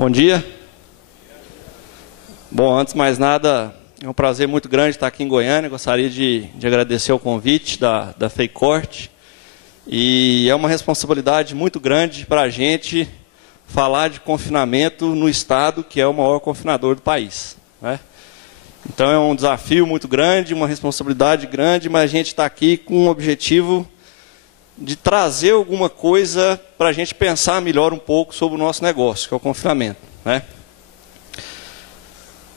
Bom dia. Bom, antes de mais nada, é um prazer muito grande estar aqui em Goiânia. Gostaria de agradecer o convite da FEICORT. E é uma responsabilidade muito grande para a gente falar de confinamento no estado que é o maior confinador do país, né? Então é um desafio muito grande, uma responsabilidade grande, mas a gente está aqui com o objetivo de trazer alguma coisa para a gente pensar melhor um pouco sobre o nosso negócio, que é o confinamento, né?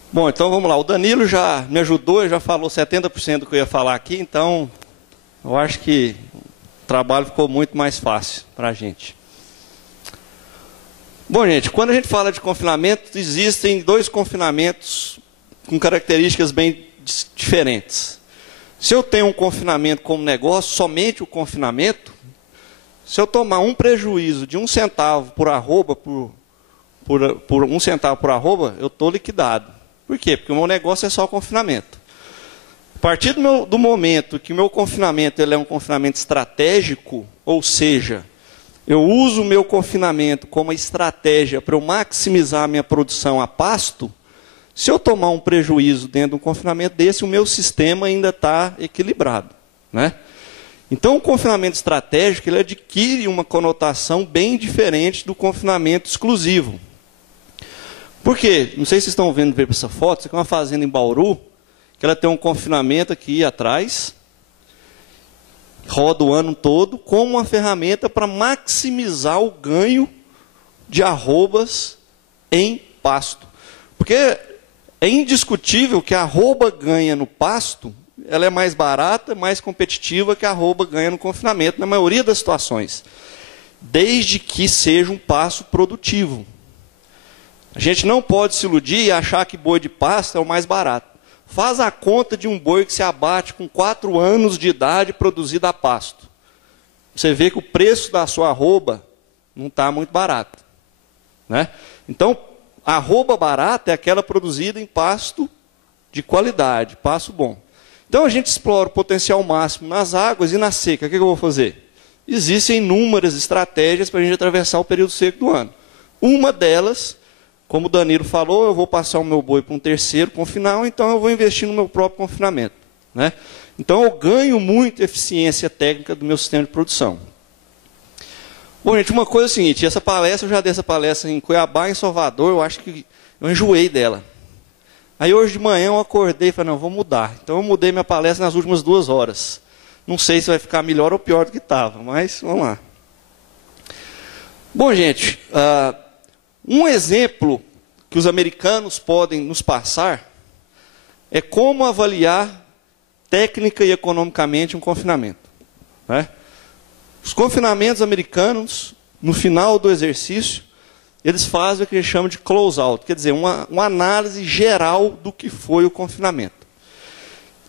Bom, então vamos lá. O Danilo já me ajudou, ele já falou 70% do que eu ia falar aqui, então eu acho que o trabalho ficou muito mais fácil para a gente. Bom, gente, quando a gente fala de confinamento, existem dois confinamentos com características bem diferentes. Se eu tenho um confinamento como negócio, somente o confinamento, se eu tomar um prejuízo de 1 centavo por arroba, por 1 centavo por arroba, eu estou liquidado. Por quê? Porque o meu negócio é só o confinamento. A partir do momento que o meu confinamento ele é um confinamento estratégico, ou seja, eu uso o meu confinamento como estratégia para eu maximizar a minha produção a pasto, se eu tomar um prejuízo dentro de um confinamento desse, o meu sistema ainda está equilibrado, né? Então, o confinamento estratégico ele adquire uma conotação bem diferente do confinamento exclusivo. Por quê? Não sei se vocês estão vendo ver essa foto. Isso aqui é uma fazenda em Bauru, que ela tem um confinamento aqui atrás, roda o ano todo, como uma ferramenta para maximizar o ganho de arrobas em pasto. Porque é indiscutível que a arroba ganha no pasto, ela é mais barata, mais competitiva que a arroba ganha no confinamento, na maioria das situações. Desde que seja um pasto produtivo. A gente não pode se iludir e achar que boi de pasto é o mais barato. Faz a conta de um boi que se abate com 4 anos de idade produzido a pasto. Você vê que o preço da sua arroba não está muito barato, né? Então, a arroba barata é aquela produzida em pasto de qualidade, pasto bom. Então, a gente explora o potencial máximo nas águas e na seca. O que eu vou fazer? Existem inúmeras estratégias para a gente atravessar o período seco do ano. Uma delas, como o Danilo falou, eu vou passar o meu boi para um terceiro confinal, então eu vou investir no meu próprio confinamento, né? Então, eu ganho muito eficiência técnica do meu sistema de produção. Bom, gente, uma coisa é a seguinte, essa palestra, eu já dei essa palestra em Cuiabá, em Salvador, eu acho que eu enjoei dela. Aí hoje de manhã eu acordei e falei, não, vou mudar. Então eu mudei minha palestra nas últimas 2 horas. Não sei se vai ficar melhor ou pior do que estava, mas vamos lá. Bom, gente, um exemplo que os americanos podem nos passar é como avaliar técnica e economicamente um confinamento, né? Os confinamentos americanos, no final do exercício, eles fazem o que eles chamam de close-out, quer dizer, uma análise geral do que foi o confinamento.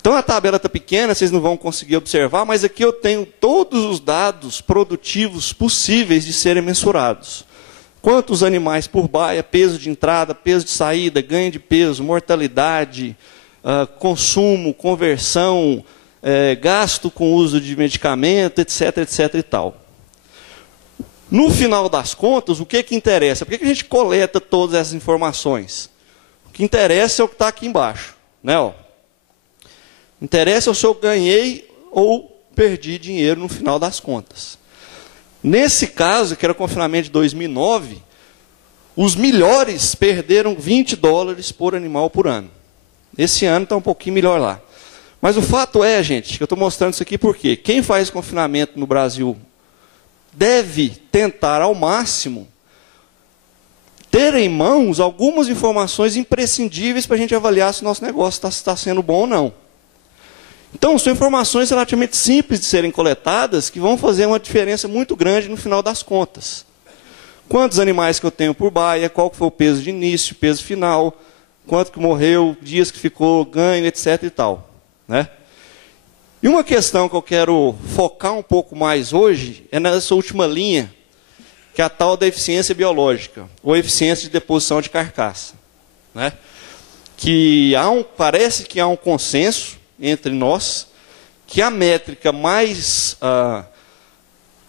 Então a tabela está pequena, vocês não vão conseguir observar, mas aqui eu tenho todos os dados produtivos possíveis de serem mensurados. Quantos animais por baia, peso de entrada, peso de saída, ganho de peso, mortalidade, consumo, conversão, gasto com uso de medicamento, etc, etc e tal. No final das contas, o que interessa? Por que a gente coleta todas essas informações? O que interessa é o que está aqui embaixo, né? Ó. Interessa se eu ganhei ou perdi dinheiro no final das contas. Nesse caso, que era o confinamento de 2009, os melhores perderam $20 por animal por ano. Esse ano está um pouquinho melhor lá. Mas o fato é, gente, que eu estou mostrando isso aqui porque quem faz confinamento no Brasil deve tentar ao máximo ter em mãos algumas informações imprescindíveis para a gente avaliar se o nosso negócio está sendo bom ou não. Então, são informações relativamente simples de serem coletadas que vão fazer uma diferença muito grande no final das contas. Quantos animais que eu tenho por baia, qual que foi o peso de início, peso final, quanto que morreu, dias que ficou, ganho, etc. e tal, né? E uma questão que eu quero focar um pouco mais hoje é nessa última linha, que é a tal da eficiência biológica, ou eficiência de deposição de carcaça, né? Que parece que há um consenso entre nós que a métrica mais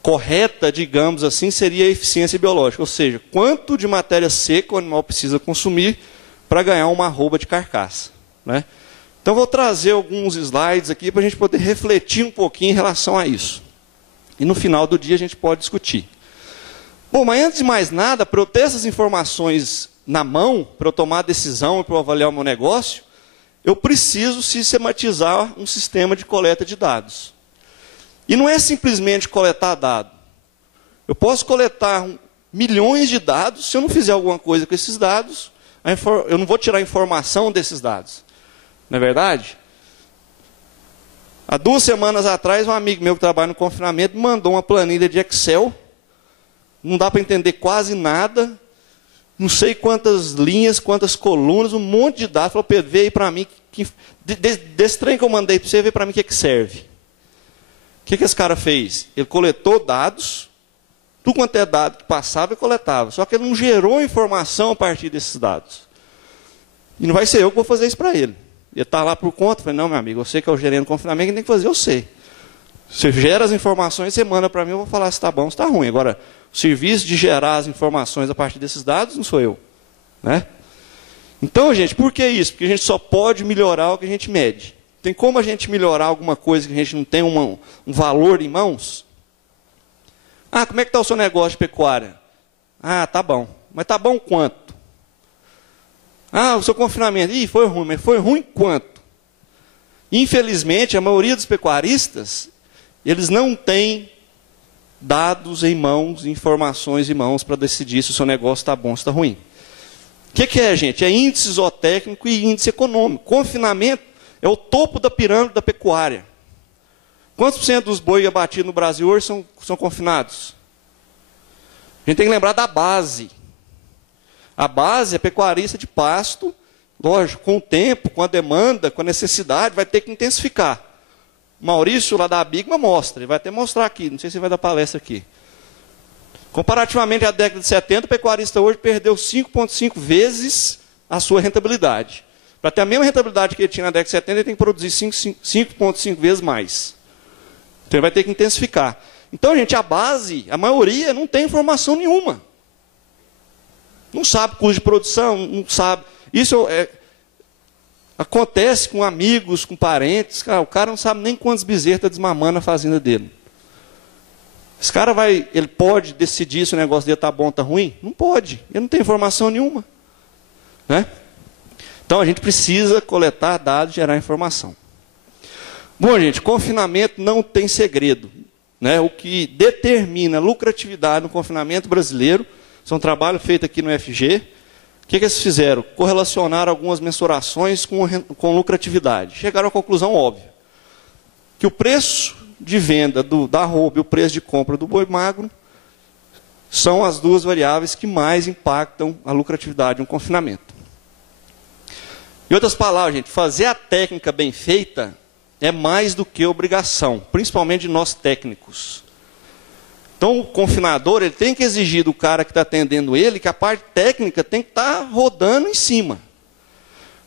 correta, digamos assim, seria a eficiência biológica, ou seja, quanto de matéria seca o animal precisa consumir para ganhar uma arroba de carcaça, né? Então, vou trazer alguns slides aqui para a gente poder refletir um pouquinho em relação a isso. E no final do dia a gente pode discutir. Bom, mas antes de mais nada, para eu ter essas informações na mão, para eu tomar a decisão e para eu avaliar o meu negócio, eu preciso sistematizar um sistema de coleta de dados. E não é simplesmente coletar dado. Eu posso coletar milhões de dados, se eu não fizer alguma coisa com esses dados, eu não vou tirar a informação desses dados. Não é verdade? Há 2 semanas atrás, um amigo meu que trabalha no confinamento me mandou uma planilha de Excel. Não dá para entender quase nada. Não sei quantas linhas, quantas colunas, um monte de dados. Falou, Pedro, vê aí para mim, desse trem que eu mandei para você, vê para mim o que serve. O que esse cara fez? Ele coletou dados, tudo quanto é dado que passava e coletava. Só que ele não gerou informação a partir desses dados. E não vai ser eu que vou fazer isso para ele. Ele está lá por conta, eu falei, não, meu amigo, eu sei que é o gerente do confinamento, quem tem que fazer, eu sei. Você gera as informações, você manda para mim, eu vou falar se está bom ou se está ruim. Agora, o serviço de gerar as informações a partir desses dados, não sou eu. Né? Então, gente, por que isso? Porque a gente só pode melhorar o que a gente mede. Tem como a gente melhorar alguma coisa que a gente não tem um valor em mãos? Ah, como é que está o seu negócio de pecuária? Ah, tá bom. Mas tá bom quanto? Ah, o seu confinamento. Ih, foi ruim, mas foi ruim quanto? Infelizmente, a maioria dos pecuaristas, eles não têm dados em mãos, informações em mãos para decidir se o seu negócio está bom ou está ruim. O que é, gente? É índice zootécnico e índice econômico. Confinamento é o topo da pirâmide da pecuária. Quantos por cento dos bois abatidos no Brasil hoje são confinados? A gente tem que lembrar da base. A base é pecuarista de pasto, lógico, com o tempo, com a demanda, com a necessidade, vai ter que intensificar. Maurício, lá da Abigma, mostra, ele vai até mostrar aqui, não sei se vai dar palestra aqui. Comparativamente à década de 70, o pecuarista hoje perdeu 5,5 vezes a sua rentabilidade. Para ter a mesma rentabilidade que ele tinha na década de 70, ele tem que produzir 5,5 vezes mais. Então ele vai ter que intensificar. Então, gente, a base, a maioria, não tem informação nenhuma. Não sabe custo de produção, não sabe. Isso acontece com amigos, com parentes. Cara, o cara não sabe nem quantos bezerros está desmamando na fazenda dele. Esse cara ele pode decidir se o negócio dele está bom ou está ruim? Não pode. Ele não tem informação nenhuma. Né? Então, a gente precisa coletar dados e gerar informação. Bom, gente, confinamento não tem segredo. Né? O que determina a lucratividade no confinamento brasileiro são trabalho feito aqui no FG. O que eles fizeram? Correlacionaram algumas mensurações com lucratividade. Chegaram à conclusão óbvia. Que o preço de venda da arroba e o preço de compra do boi magro são as duas variáveis que mais impactam a lucratividade no confinamento. Em outras palavras, gente, fazer a técnica bem feita é mais do que obrigação, principalmente de nós técnicos. Então, o confinador ele tem que exigir do cara que está atendendo ele que a parte técnica tem que estar rodando em cima.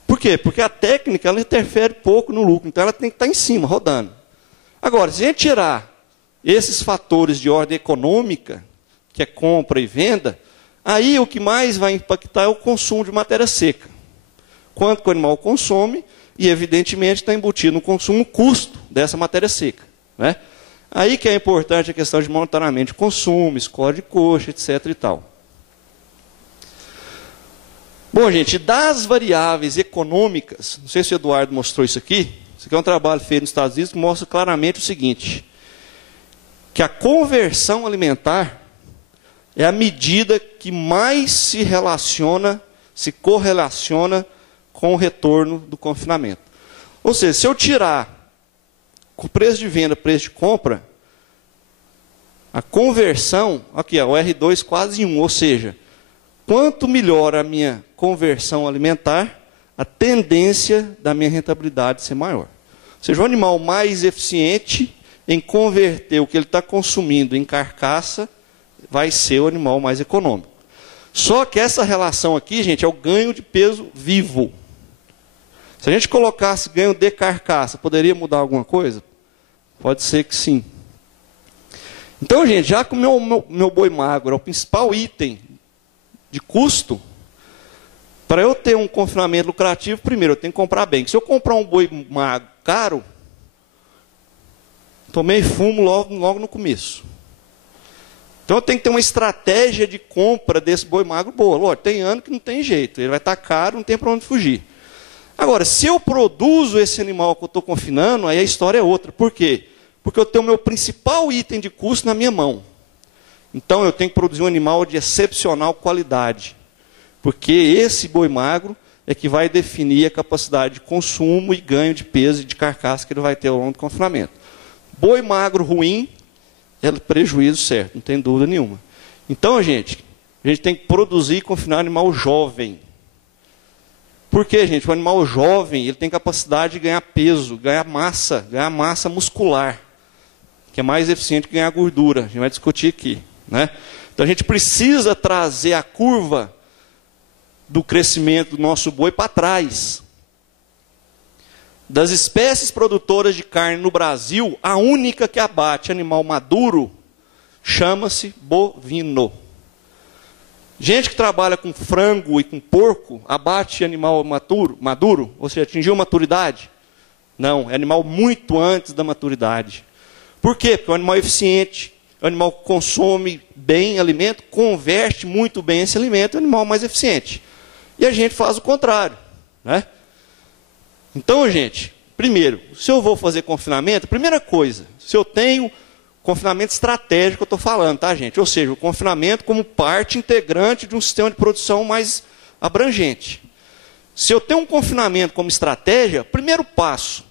Por quê? Porque a técnica ela interfere pouco no lucro, então ela tem que estar em cima, rodando. Agora, se a gente tirar esses fatores de ordem econômica, que é compra e venda, aí o que mais vai impactar é o consumo de matéria seca. Quanto que o animal consome e, evidentemente, está embutido no consumo o custo dessa matéria seca. Né? Aí que é importante a questão de monitoramento de consumo, score de coxa, etc. e tal. Bom, gente, das variáveis econômicas, não sei se o Eduardo mostrou isso aqui é um trabalho feito nos Estados Unidos que mostra claramente o seguinte, que a conversão alimentar é a medida que mais se correlaciona com o retorno do confinamento. Ou seja, se eu tirar o preço de venda, preço de compra, a conversão, aqui, o R2 quase 1, ou seja, quanto melhor a minha conversão alimentar, a tendência da minha rentabilidade ser maior. Ou seja, o animal mais eficiente em converter o que ele está consumindo em carcaça, vai ser o animal mais econômico. Só que essa relação aqui, gente, é o ganho de peso vivo. Se a gente colocasse ganho de carcaça, poderia mudar alguma coisa? Pode ser que sim. Então, gente, já que o meu boi magro é o principal item de custo, para eu ter um confinamento lucrativo, primeiro eu tenho que comprar bem. Se eu comprar um boi magro caro, tomei fumo logo no começo. Então eu tenho que ter uma estratégia de compra desse boi magro boa. Lógico, tem ano que não tem jeito, ele vai estar caro, não tem para onde fugir. Agora, se eu produzo esse animal que eu estou confinando, aí a história é outra. Por quê? Porque eu tenho o meu principal item de custo na minha mão. Então eu tenho que produzir um animal de excepcional qualidade. Porque esse boi magro é que vai definir a capacidade de consumo e ganho de peso e de carcaça que ele vai ter ao longo do confinamento. Boi magro ruim é prejuízo certo, não tem dúvida nenhuma. Então, gente, a gente tem que produzir e confinar animal jovem. Por quê, gente? O animal jovem ele tem capacidade de ganhar peso, ganhar massa muscular, que é mais eficiente que ganhar gordura. A gente vai discutir aqui, né? Então a gente precisa trazer a curva do crescimento do nosso boi para trás. Das espécies produtoras de carne no Brasil, a única que abate animal maduro chama-se bovino. Gente que trabalha com frango e com porco, abate animal maduro, ou seja, atingiu maturidade? Não, é animal muito antes da maturidade. Por quê? Porque o animal é eficiente, o animal consome bem alimento, converte muito bem esse alimento, é o animal mais eficiente. E a gente faz o contrário, né? Então, gente, primeiro, se eu vou fazer confinamento, primeira coisa, se eu tenho confinamento estratégico, eu estou falando, tá, gente? Ou seja, o confinamento como parte integrante de um sistema de produção mais abrangente. Se eu tenho um confinamento como estratégia, primeiro passo,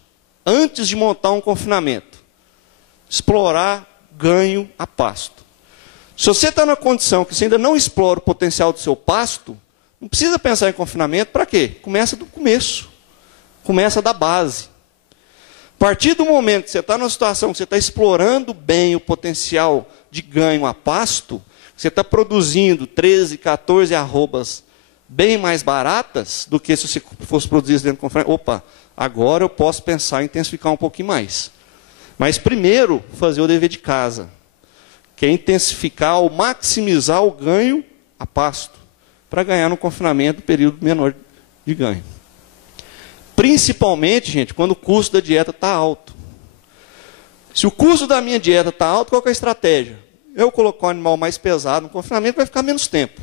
antes de montar um confinamento, explorar ganho a pasto. Se você está na condição que você ainda não explora o potencial do seu pasto, não precisa pensar em confinamento, para quê? Começa do começo. Começa da base. A partir do momento que você está numa situação que você está explorando bem o potencial de ganho a pasto, você está produzindo 13, 14 arrobas bem mais baratas do que se você fosse produzir dentro do confinamento. Opa, agora eu posso pensar em intensificar um pouquinho mais. Mas primeiro, fazer o dever de casa, que é intensificar ou maximizar o ganho a pasto, para ganhar no confinamento um período menor de ganho. Principalmente, gente, quando o custo da dieta está alto. Se o custo da minha dieta está alto, qual que é a estratégia? Eu colocar um animal mais pesado no confinamento, vai ficar menos tempo.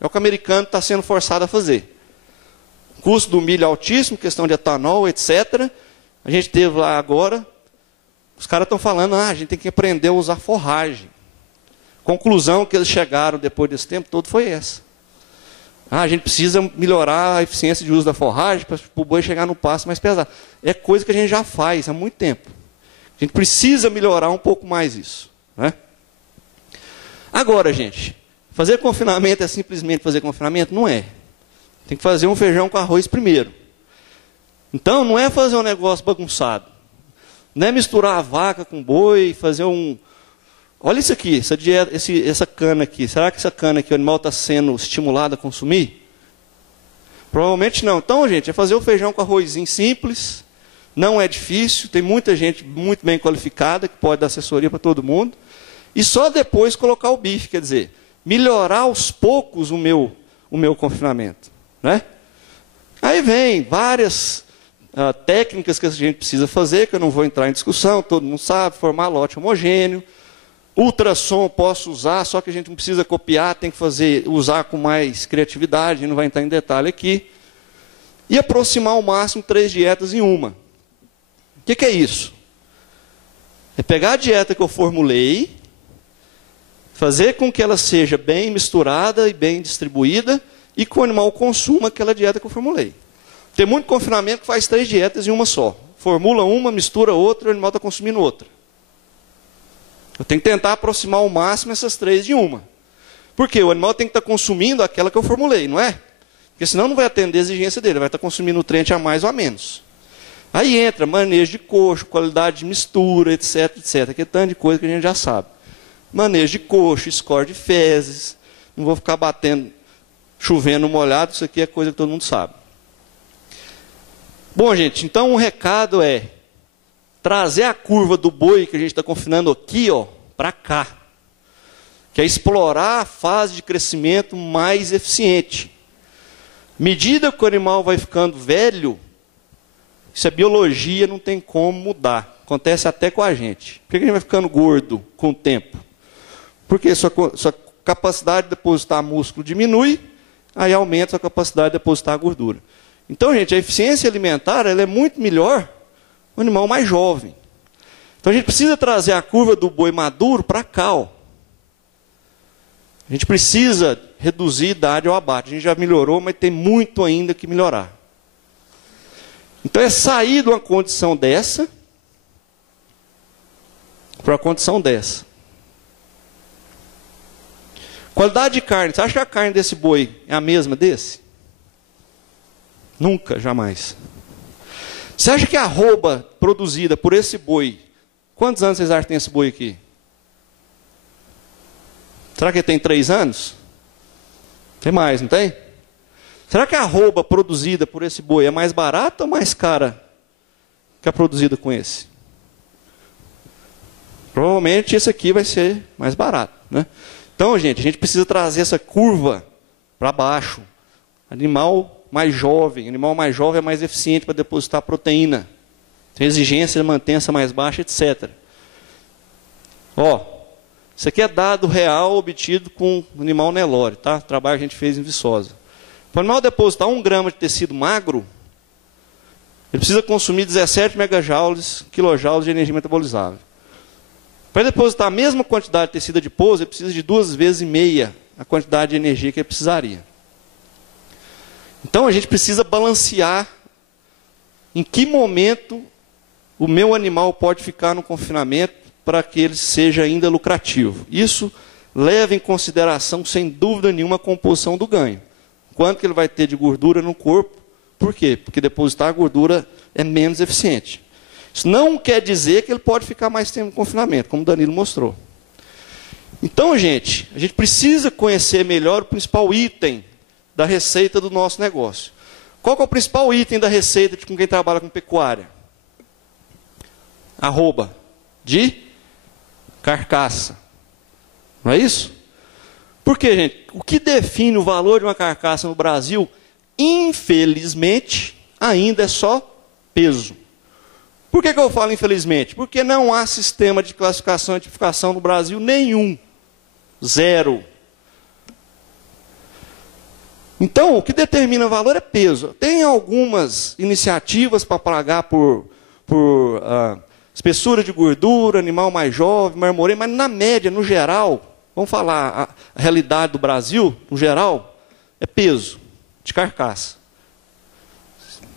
É o que o americano está sendo forçado a fazer. Custo do milho altíssimo, questão de etanol, etc. A gente teve lá agora, os caras estão falando, a gente tem que aprender a usar forragem. Conclusão que eles chegaram depois desse tempo todo foi essa. A gente precisa melhorar a eficiência de uso da forragem para o boi chegar no pasto mais pesado. É coisa que a gente já faz há muito tempo. A gente precisa melhorar um pouco mais isso, né? Agora, gente, fazer confinamento é simplesmente fazer confinamento? Não é. Tem que fazer um feijão com arroz primeiro. Então, não é fazer um negócio bagunçado. Não é misturar a vaca com boi, fazer um... Olha isso aqui, essa cana aqui. Será que essa cana aqui, o animal está sendo estimulado a consumir? Provavelmente não. Então, gente, é fazer o feijão com arrozinho simples. Não é difícil. Tem muita gente muito bem qualificada que pode dar assessoria para todo mundo. E só depois colocar o bife, quer dizer, melhorar aos poucos o meu confinamento, né? Aí vem várias técnicas que a gente precisa fazer, que eu não vou entrar em discussão, todo mundo sabe, formar lote homogêneo. Ultrassom posso usar, só que a gente não precisa copiar, tem que usar com mais criatividade, não vai entrar em detalhe aqui. E aproximar ao máximo 3 dietas em uma. O que é isso? É pegar a dieta que eu formulei, fazer com que ela seja bem misturada e bem distribuída, e que o animal consuma aquela dieta que eu formulei. Tem muito confinamento que faz 3 dietas em uma só. Formula uma, mistura outra, e o animal está consumindo outra. Eu tenho que tentar aproximar ao máximo essas 3 de uma. Por quê? O animal tem que estar consumindo aquela que eu formulei, não é? Porque senão não vai atender a exigência dele, vai estar consumindo nutriente a mais ou a menos. Aí entra manejo de coxo, qualidade de mistura, etc, etc. Que é tanto de coisa que a gente já sabe. Manejo de coxo, score de fezes. Não vou ficar batendo, chovendo molhado, isso aqui é coisa que todo mundo sabe. Bom, gente, então o recado é trazer a curva do boi que a gente está confinando aqui, ó, para cá. que é explorar a fase de crescimento mais eficiente. À medida que o animal vai ficando velho, isso é biologia, não tem como mudar. Acontece até com a gente. Por que a gente vai ficando gordo com o tempo? Porque sua capacidade de depositar músculo diminui, aí aumenta a capacidade de depositar gordura. Então, gente, a eficiência alimentar ela é muito melhor no animal mais jovem. Então, a gente precisa trazer a curva do boi maduro para cá. Ó. A gente precisa reduzir a idade ao abate. A gente já melhorou, mas tem muito ainda que melhorar. Então, é sair de uma condição dessa para uma condição dessa. Qualidade de carne. Você acha que a carne desse boi é a mesma desse? Nunca, jamais. Você acha que a arroba produzida por esse boi, quantos anos vocês acham que tem esse boi aqui? Será que ele tem 3 anos? Tem mais, não tem? Será que a arroba produzida por esse boi é mais barata ou mais cara que a produzida com esse? Provavelmente esse aqui vai ser mais barato, né? Então, gente, a gente precisa trazer essa curva para baixo. Animal mais jovem é mais eficiente para depositar proteína. Tem exigência de mantença mais baixa, etc. Ó, isso aqui é dado real obtido com o animal Nelore, tá? Trabalho que a gente fez em Viçosa. Para o animal depositar 1 grama de tecido magro, ele precisa consumir 17 megajoules, quilojoules de energia metabolizável. Para depositar a mesma quantidade de tecido adiposo, ele precisa de 2,5 vezes a quantidade de energia que ele precisaria. Então a gente precisa balancear em que momento o meu animal pode ficar no confinamento para que ele seja ainda lucrativo. Isso leva em consideração, sem dúvida nenhuma, a composição do ganho. Quanto que ele vai ter de gordura no corpo? Por quê? Porque depositar a gordura é menos eficiente. Isso não quer dizer que ele pode ficar mais tempo no confinamento, como o Danilo mostrou. Então, gente, a gente precisa conhecer melhor o principal item da receita do nosso negócio. Qual que é o principal item da receita de com quem trabalha com pecuária? Arroba de carcaça. Não é isso? Por quê, gente? O que define o valor de uma carcaça no Brasil, infelizmente, ainda é só peso. Por que eu falo infelizmente? Porque não há sistema de classificação e tipificação no Brasil nenhum. Zero. Então, o que determina o valor é peso. Tem algumas iniciativas para pagar por espessura de gordura, animal mais jovem, marmoreio, mas na média, no geral, vamos falar a realidade do Brasil, no geral, é peso de carcaça.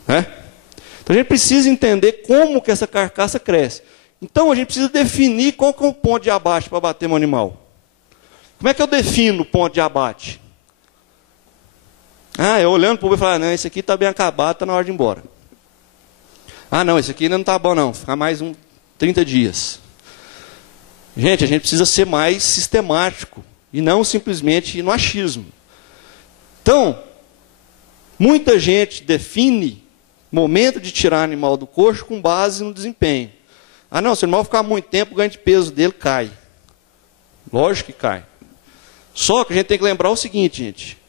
Né? Então a gente precisa entender como que essa carcaça cresce. Então a gente precisa definir qual que é o ponto de abate para bater meu animal. Como é que eu defino o ponto de abate? Eu olhando para o boi e falar, não, esse aqui está bem acabado, está na hora de ir embora. Não, esse aqui ainda não está bom não, ficar mais 30 dias. Gente, a gente precisa ser mais sistemático e não simplesmente ir no achismo. Então, muita gente define momento de tirar animal do coxo com base no desempenho. Não, se o animal ficar muito tempo, o ganho de peso dele cai. Lógico que cai. Só que a gente tem que lembrar o seguinte, gente.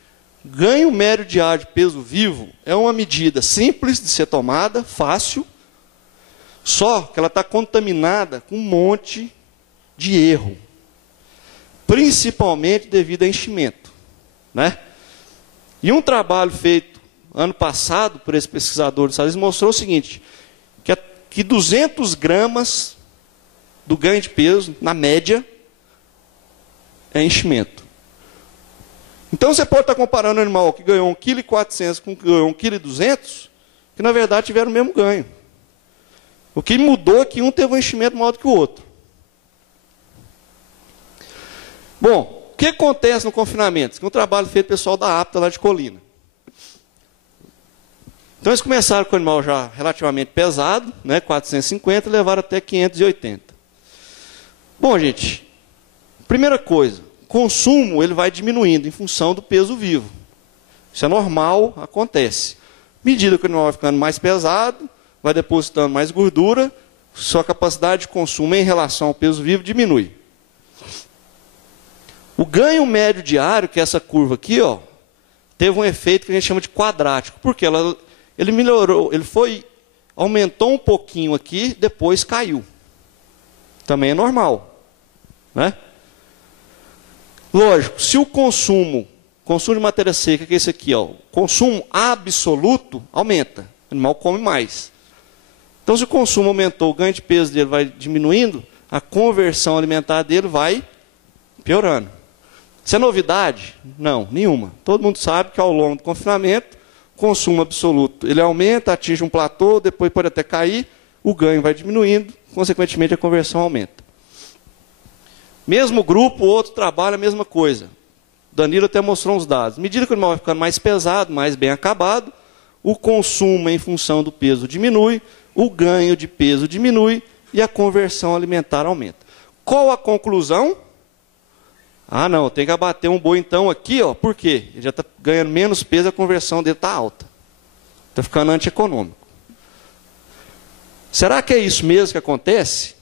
Ganho médio diário de peso vivo é uma medida simples de ser tomada, fácil, só que ela está contaminada com um monte de erro. Principalmente devido a enchimento. Né? E um trabalho feito ano passado, por esse pesquisador dos Estados Unidos, mostrou o seguinte, que 200 gramas do ganho de peso, na média, é enchimento. Então você pode estar comparando um animal que ganhou 1,4 kg com que ganhou 1,2 kg, que na verdade tiveram o mesmo ganho. O que mudou é que um teve um enchimento maior do que o outro. Bom, o que acontece no confinamento? Isso é um trabalho feito pelo pessoal da APTA lá de Colina. Então eles começaram com o animal já relativamente pesado, né, 450, e levaram até 580. Bom, gente, primeira coisa, o consumo ele vai diminuindo em função do peso vivo. Isso é normal, acontece. À medida que o animal vai ficando mais pesado, vai depositando mais gordura, sua capacidade de consumo em relação ao peso vivo diminui. O ganho médio diário, que é essa curva aqui, ó, teve um efeito que a gente chama de quadrático. Porque ele melhorou, aumentou um pouquinho aqui, depois caiu. Também é normal, né? Lógico, se o consumo de matéria seca, que é esse aqui, ó, consumo absoluto, aumenta. O animal come mais. Então, se o consumo aumentou, o ganho de peso dele vai diminuindo, a conversão alimentar dele vai piorando. Isso é novidade? Não, nenhuma. Todo mundo sabe que ao longo do confinamento, o consumo absoluto ele aumenta, atinge um platô, depois pode até cair, o ganho vai diminuindo, consequentemente a conversão aumenta. Mesmo grupo, o outro trabalha a mesma coisa. Danilo até mostrou uns dados. À medida que o animal vai ficando mais pesado, mais bem acabado, o consumo em função do peso diminui, o ganho de peso diminui e a conversão alimentar aumenta. Qual a conclusão? Ah, não, tem que abater um boi então aqui, ó. Por quê? Ele já está ganhando menos peso, a conversão dele está alta. Está ficando antieconômico. Será que é isso mesmo que acontece?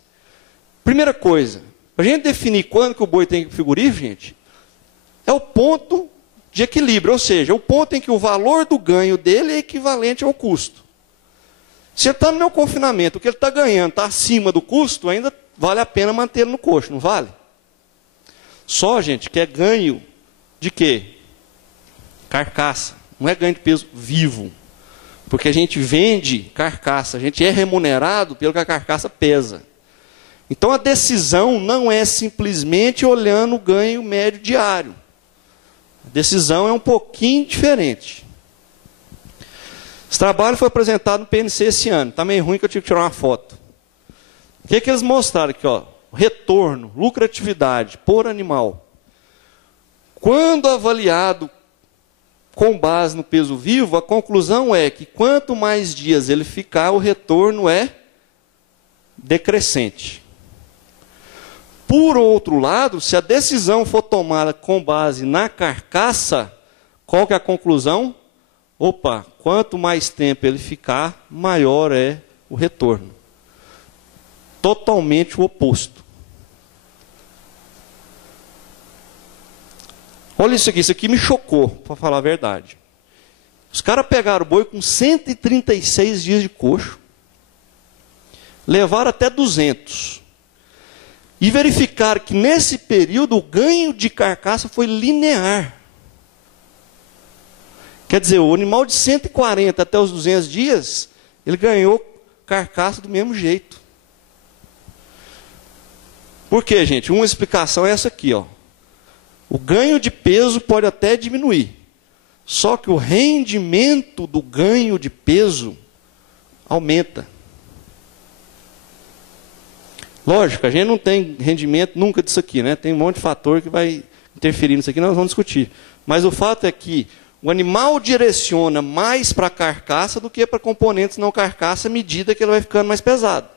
Primeira coisa, para a gente definir quando que o boi tem que ir para o frigorífico, gente, é o ponto de equilíbrio, ou seja, o ponto em que o valor do ganho dele é equivalente ao custo. Se ele está no meu confinamento, o que ele está ganhando está acima do custo, ainda vale a pena mantê-lo no coxo, não vale? Só, gente, que é ganho de quê? Carcaça. Não é ganho de peso vivo. Porque a gente vende carcaça, a gente é remunerado pelo que a carcaça pesa. Então a decisão não é simplesmente olhando o ganho médio diário. A decisão é um pouquinho diferente. Esse trabalho foi apresentado no PNC esse ano. Está meio ruim que eu tive que tirar uma foto. O que eles mostraram aqui? Ó? Retorno, lucratividade por animal. Quando avaliado com base no peso vivo, a conclusão é que quanto mais dias ele ficar, o retorno é decrescente. Por outro lado, se a decisão for tomada com base na carcaça, qual que é a conclusão? Opa, quanto mais tempo ele ficar, maior é o retorno. Totalmente o oposto. Olha isso aqui me chocou, para falar a verdade. Os caras pegaram o boi com 136 dias de coxo, levaram até 200. E verificaram que nesse período o ganho de carcaça foi linear. Quer dizer, o animal de 140 até os 200 dias, ele ganhou carcaça do mesmo jeito. Por quê, gente? Uma explicação é essa aqui, ó. O ganho de peso pode até diminuir. Só que o rendimento do ganho de peso aumenta. Lógico, a gente não tem rendimento nunca disso aqui, né? Tem um monte de fator que vai interferir nisso aqui, nós vamos discutir. Mas o fato é que o animal direciona mais para a carcaça do que para componentes não carcaça à medida que ele vai ficando mais pesado.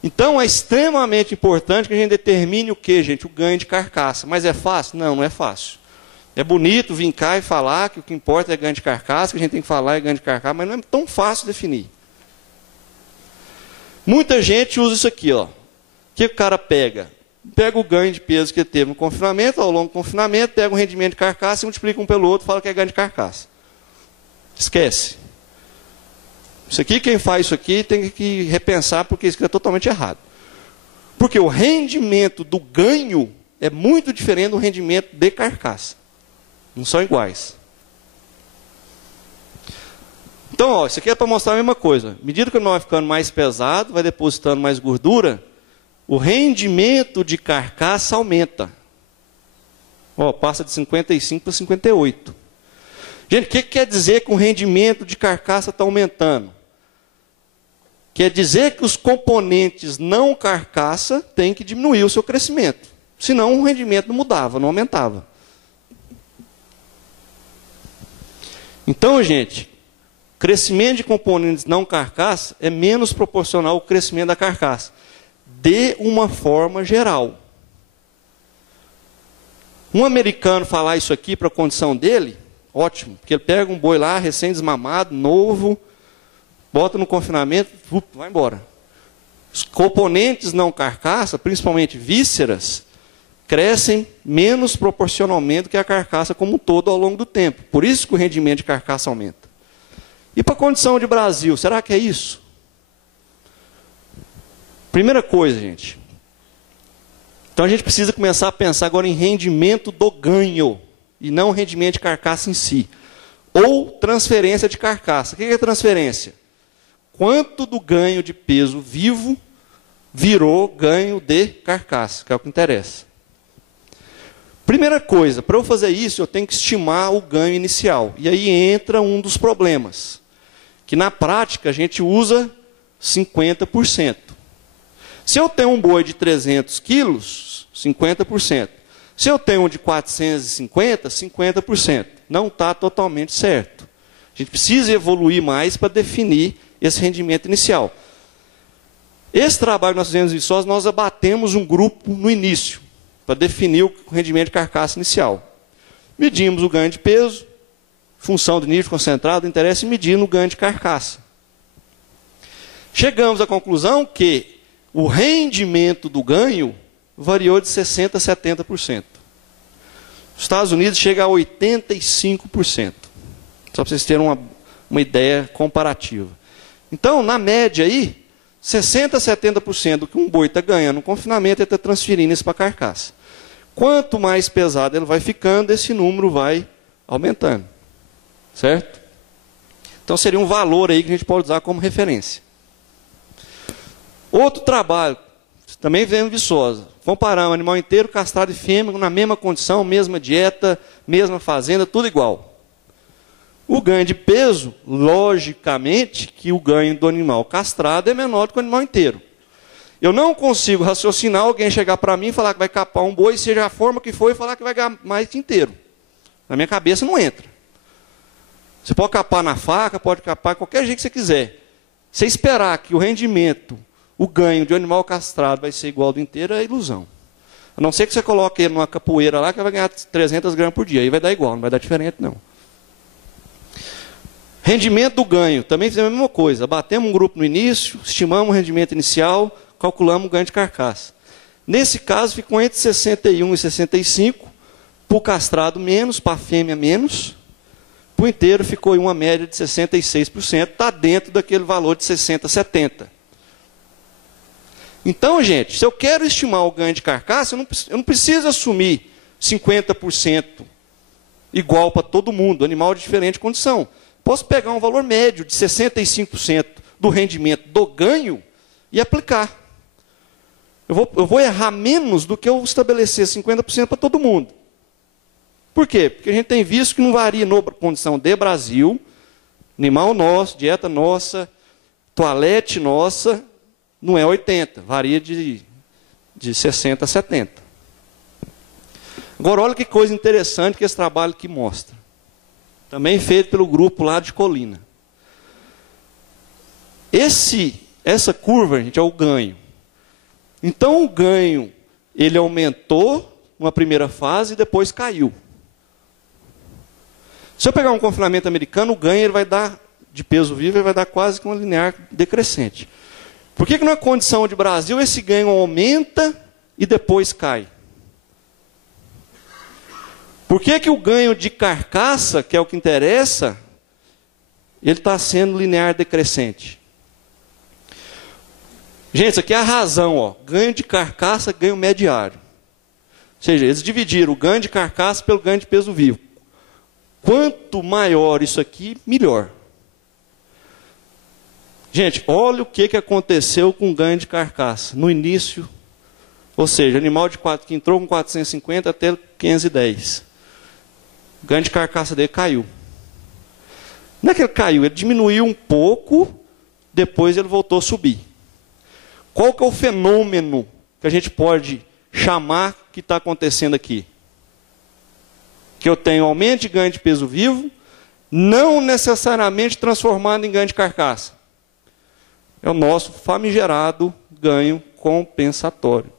Então é extremamente importante que a gente determine o que, gente? O ganho de carcaça. Mas é fácil? Não, não é fácil. É bonito vir cá e falar que o que importa é ganho de carcaça, que a gente tem que falar é ganho de carcaça, mas não é tão fácil definir. Muita gente usa isso aqui, ó. O que o cara pega? Pega o ganho de peso que ele teve no confinamento, ao longo do confinamento, pega o rendimento de carcaça e multiplica um pelo outro, fala que é ganho de carcaça. Esquece. Isso aqui, quem faz isso aqui tem que repensar, porque isso aqui é totalmente errado. Porque o rendimento do ganho é muito diferente do rendimento de carcaça. Não são iguais. Então, ó, isso aqui é para mostrar a mesma coisa. À medida que o animal vai ficando mais pesado, vai depositando mais gordura, o rendimento de carcaça aumenta. Ó, passa de 55 para 58. Gente, o que quer dizer que o rendimento de carcaça está aumentando? Quer dizer que os componentes não carcaça têm que diminuir o seu crescimento. Senão o rendimento não mudava, não aumentava. Então, gente, crescimento de componentes não carcaça é menos proporcional ao crescimento da carcaça. De uma forma geral. Um americano falar isso aqui para a condição dele, ótimo. Porque ele pega um boi lá, recém-desmamado, novo, bota no confinamento, vai embora. Os componentes não carcaça, principalmente vísceras, crescem menos proporcionalmente do que a carcaça como um todo ao longo do tempo. Por isso que o rendimento de carcaça aumenta. E para a condição de Brasil, será que é isso? Primeira coisa, gente. Então a gente precisa começar a pensar agora em rendimento do ganho, e não rendimento de carcaça em si. Ou transferência de carcaça. O que é transferência? Quanto do ganho de peso vivo virou ganho de carcaça, que é o que interessa. Primeira coisa, para eu fazer isso, eu tenho que estimar o ganho inicial. E aí entra um dos problemas, que na prática a gente usa 50%. Se eu tenho um boi de 300 quilos, 50%. Se eu tenho um de 450, 50%. Não está totalmente certo. A gente precisa evoluir mais para definir esse rendimento inicial. Esse trabalho que nós fizemos em Viçosa, nós abatemos um grupo no início, para definir o rendimento de carcaça inicial. Medimos o ganho de peso, função do nível concentrado, interessa em medir no ganho de carcaça. Chegamos à conclusão que o rendimento do ganho variou de 60% a 70%. Os Estados Unidos chega a 85%. Só para vocês terem uma ideia comparativa. Então, na média aí, 60% a 70% do que um boi está ganhando no confinamento, ele está transferindo isso para a carcaça. Quanto mais pesado ele vai ficando, esse número vai aumentando. Certo? Então, seria um valor aí que a gente pode usar como referência. Outro trabalho, também vem em Viçosa. Comparar um animal inteiro, castrado e fêmea, na mesma condição, mesma dieta, mesma fazenda, tudo igual. O ganho de peso, logicamente, que o ganho do animal castrado é menor do que o animal inteiro. Eu não consigo raciocinar alguém chegar para mim e falar que vai capar um boi, seja a forma que for, e falar que vai ganhar mais inteiro. Na minha cabeça não entra. Você pode capar na faca, pode capar de qualquer jeito que você quiser. Você esperar que o rendimento, o ganho de um animal castrado vai ser igual ao do inteiro, é ilusão. A não ser que você coloque ele numa capoeira lá, que vai ganhar 300 gramas por dia. Aí vai dar igual, não vai dar diferente não. Rendimento do ganho, também fizemos a mesma coisa. Batemos um grupo no início, estimamos o rendimento inicial, calculamos o ganho de carcaça. Nesse caso, ficou entre 61 e 65, para o castrado menos, para a fêmea menos. Para o inteiro ficou em uma média de 66%, está dentro daquele valor de 60, 70. Então, gente, se eu quero estimar o ganho de carcaça, eu não preciso assumir 50% igual para todo mundo, animal de diferente condição. Posso pegar um valor médio de 65% do rendimento do ganho e aplicar. Eu vou errar menos do que eu estabelecer 50% para todo mundo. Por quê? Porque a gente tem visto que não varia na condição de Brasil, animal nosso, dieta nossa, toalete nossa, não é 80, varia de 60 a 70. Agora, olha que coisa interessante que esse trabalho aqui mostra. Também feito pelo grupo lá de Colina. Essa curva, gente, é o ganho. Então, o ganho, ele aumentou numa primeira fase e depois caiu. Se eu pegar um confinamento americano, o ganho ele vai dar, de peso vivo, ele vai dar quase que uma linear decrescente. Por que na condição de Brasil esse ganho aumenta e depois cai? Por que o ganho de carcaça, que é o que interessa, ele está sendo linear decrescente? Gente, isso aqui é a razão, ó. Ganho de carcaça, ganho mediário. Ou seja, eles dividiram o ganho de carcaça pelo ganho de peso vivo. Quanto maior isso aqui, melhor. Gente, olha o que aconteceu com o ganho de carcaça no início. Ou seja, animal que entrou com 450 até 510. O ganho de carcaça dele caiu. Não é que ele caiu, ele diminuiu um pouco, depois ele voltou a subir. Qual que é o fenômeno que a gente pode chamar que está acontecendo aqui? Que eu tenho aumento de ganho de peso vivo, não necessariamente transformado em ganho de carcaça. É o nosso famigerado ganho compensatório.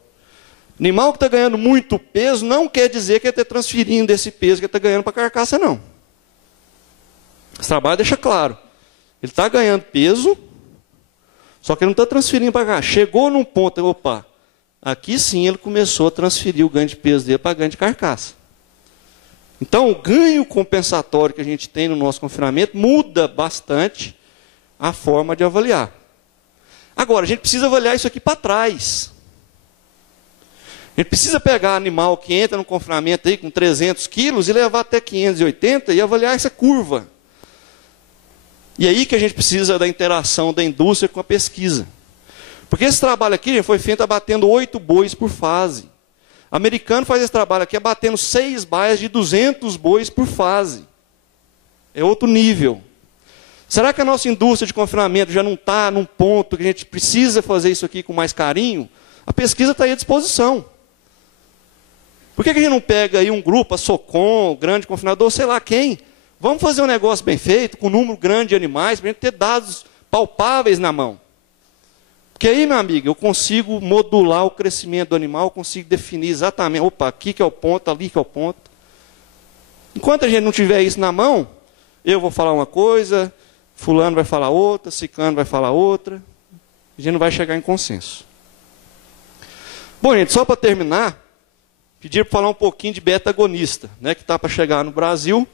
Animal que está ganhando muito peso não quer dizer que ele está transferindo esse peso que ele está ganhando para a carcaça, não. Esse trabalho deixa claro. Ele está ganhando peso, só que ele não está transferindo para cá. Chegou num ponto, opa, aqui sim ele começou a transferir o ganho de peso dele para ganho de carcaça. Então, o ganho compensatório que a gente tem no nosso confinamento muda bastante a forma de avaliar. Agora, a gente precisa avaliar isso aqui para trás. A gente precisa pegar animal que entra no confinamento aí com 300 quilos e levar até 580 e avaliar essa curva. E aí que a gente precisa da interação da indústria com a pesquisa. Porque esse trabalho aqui foi feito abatendo 8 bois por fase. O americano faz esse trabalho aqui abatendo 6 baias de 200 bois por fase. É outro nível. Será que a nossa indústria de confinamento já não está num ponto que a gente precisa fazer isso aqui com mais carinho? A pesquisa está aí à disposição. Por que a gente não pega aí um grupo, a Socom, o grande confinador, sei lá quem? Vamos fazer um negócio bem feito, com um número grande de animais, para a gente ter dados palpáveis na mão. Porque aí, meu amigo, eu consigo modular o crescimento do animal, eu consigo definir exatamente, opa, aqui que é o ponto, ali que é o ponto. Enquanto a gente não tiver isso na mão, eu vou falar uma coisa, fulano vai falar outra, ciclano vai falar outra, a gente não vai chegar em consenso. Bom, gente, só para terminar, pedir para falar um pouquinho de beta-agonista, né, que está para chegar no Brasil.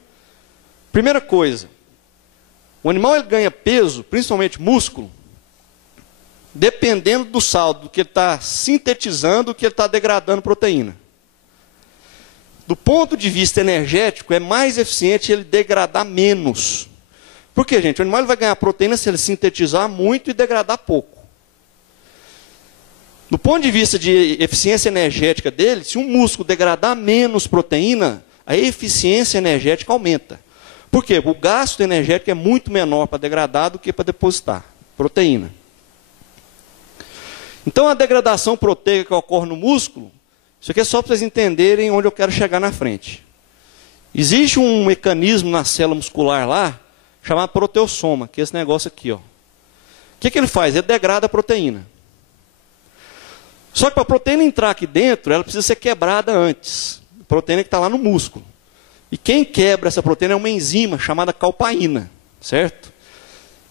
Primeira coisa, o animal ele ganha peso, principalmente músculo, dependendo do saldo que ele está sintetizando, que ele está degradando proteína. Do ponto de vista energético, é mais eficiente ele degradar menos. Por quê, gente? O animal ele vai ganhar proteína se ele sintetizar muito e degradar pouco. Do ponto de vista de eficiência energética dele, se um músculo degradar menos proteína, a eficiência energética aumenta. Por quê? O gasto energético é muito menor para degradar do que para depositar proteína. Então, a degradação proteica que ocorre no músculo, isso aqui é só para vocês entenderem onde eu quero chegar na frente. Existe um mecanismo na célula muscular lá, chamado proteossoma, que é esse negócio aqui. Ó. O que ele faz? Ele degrada a proteína. Só que para a proteína entrar aqui dentro, ela precisa ser quebrada antes. A proteína que está lá no músculo. E quem quebra essa proteína é uma enzima chamada calpaína, certo?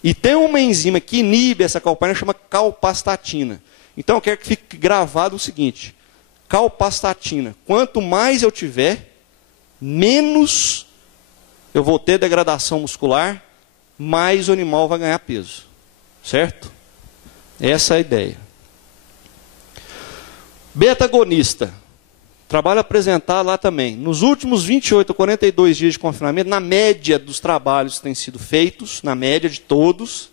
E tem uma enzima que inibe essa calpaína, chama calpastatina. Então eu quero que fique gravado o seguinte: calpastatina, quanto mais eu tiver, menos eu vou ter degradação muscular, mais o animal vai ganhar peso. Certo? Essa é a ideia. Beta-agonista. Trabalho apresentado lá também. Nos últimos 28 a 42 dias de confinamento, na média dos trabalhos que têm sido feitos, na média de todos,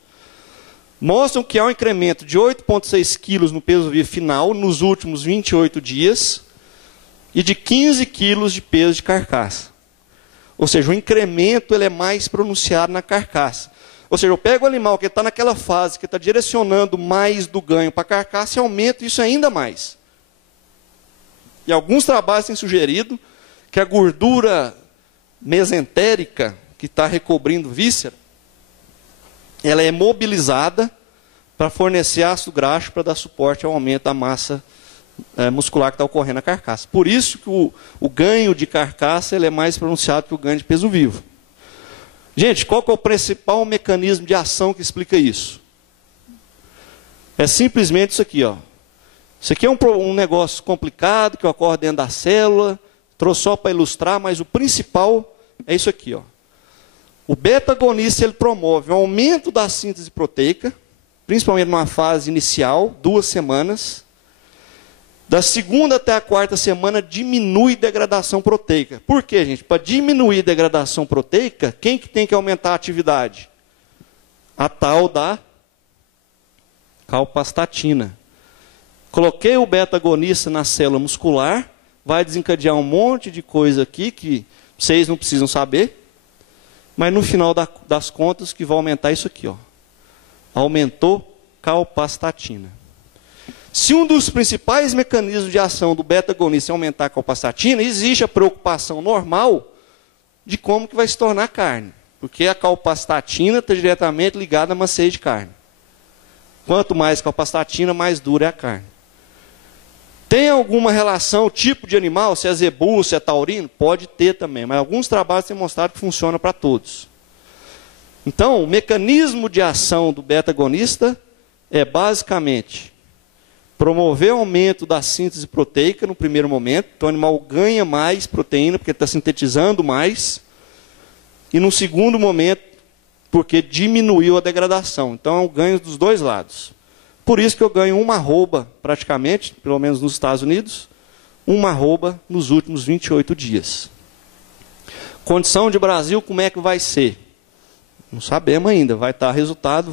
mostram que há um incremento de 8,6 quilos no peso vivo final nos últimos 28 dias e de 15 quilos de peso de carcaça. Ou seja, o incremento ele é mais pronunciado na carcaça. Ou seja, eu pego o animal que está naquela fase, que está direcionando mais do ganho para a carcaça e aumento isso ainda mais. E alguns trabalhos têm sugerido que a gordura mesentérica, que está recobrindo víscera, ela é mobilizada para fornecer ácido graxo para dar suporte ao aumento da massa muscular que está ocorrendo na carcaça. Por isso que o ganho de carcaça ele é mais pronunciado que o ganho de peso vivo. Gente, qual que é o principal mecanismo de ação que explica isso? É simplesmente isso aqui, ó. Isso aqui é um negócio complicado que ocorre dentro da célula. Trouxe só para ilustrar, mas o principal é isso aqui, ó. O beta-agonista ele promove o aumento da síntese proteica, principalmente numa fase inicial, 2 semanas. Da segunda até a quarta semana diminui degradação proteica. Por quê, gente? Para diminuir degradação proteica, quem que tem que aumentar a atividade? A tal da calpastatina. Coloquei o beta-agonista na célula muscular, vai desencadear um monte de coisa aqui que vocês não precisam saber, mas no final das contas que vai aumentar isso aqui, ó. Aumentou calpastatina. Se um dos principais mecanismos de ação do beta-agonista é aumentar a calpastatina, existe a preocupação normal de como que vai se tornar carne, porque a calpastatina está diretamente ligada à maciez de carne. Quanto mais calpastatina, mais dura é a carne. Tem alguma relação, tipo de animal, se é zebu, se é taurino? Pode ter também, mas alguns trabalhos têm mostrado que funciona para todos. Então, o mecanismo de ação do beta-agonista é basicamente promover aumento da síntese proteica no primeiro momento, então o animal ganha mais proteína, porque está sintetizando mais, e no segundo momento, porque diminuiu a degradação. Então é um ganho dos dois lados. Por isso que eu ganho uma arroba, praticamente, pelo menos nos Estados Unidos, uma arroba nos últimos 28 dias. Condição de Brasil, como é que vai ser? Não sabemos ainda. Vai estar resultado,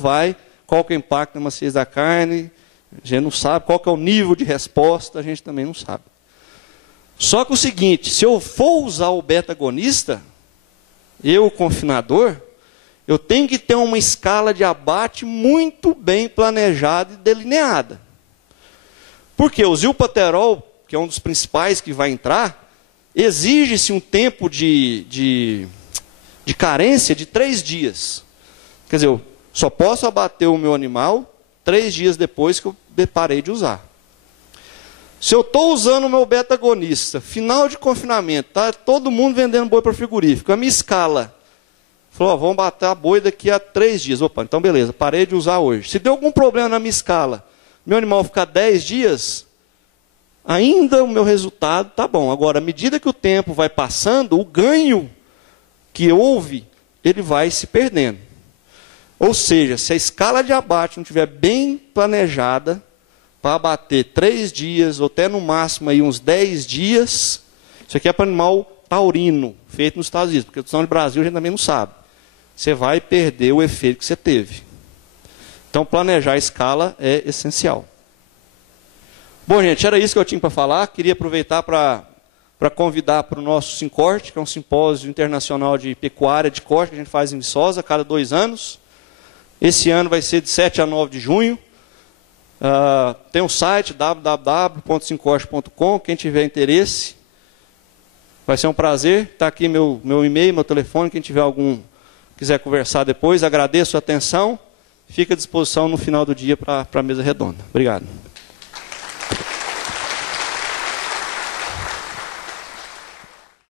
qual que é o impacto na maciez da carne, a gente não sabe. Qual que é o nível de resposta, a gente também não sabe. Só que o seguinte, se eu for usar o beta-agonista, eu, o confinador, eu tenho que ter uma escala de abate muito bem planejada e delineada. Porque o zilpaterol, que é um dos principais que vai entrar, exige-se um tempo de carência de 3 dias. Quer dizer, eu só posso abater o meu animal 3 dias depois que eu parei de usar. Se eu estou usando o meu beta-agonista, final de confinamento, tá todo mundo vendendo boi para frigorífico, a minha escala falou, vamos bater a boi daqui a 3 dias. Opa, então beleza, parei de usar hoje. Se deu algum problema na minha escala, meu animal ficar 10 dias, ainda o meu resultado está bom. Agora, à medida que o tempo vai passando, o ganho que houve, ele vai se perdendo. Ou seja, se a escala de abate não estiver bem planejada, para abater 3 dias, ou até no máximo aí uns 10 dias, isso aqui é para animal taurino, feito nos Estados Unidos, porque no Brasil a gente também não sabe. Você vai perder o efeito que você teve. Então, planejar a escala é essencial. Bom, gente, era isso que eu tinha para falar. Queria aproveitar para convidar para o nosso Sincorte, que é um simpósio internacional de pecuária de corte, que a gente faz em Viçosa a cada 2 anos. Esse ano vai ser de 7 a 9 de junho. Tem um site, www.sincorte.com, quem tiver interesse. Vai ser um prazer. Está aqui meu e-mail, meu telefone, quem tiver quiser conversar depois. Agradeço a atenção. Fica à disposição no final do dia para a mesa redonda. Obrigado.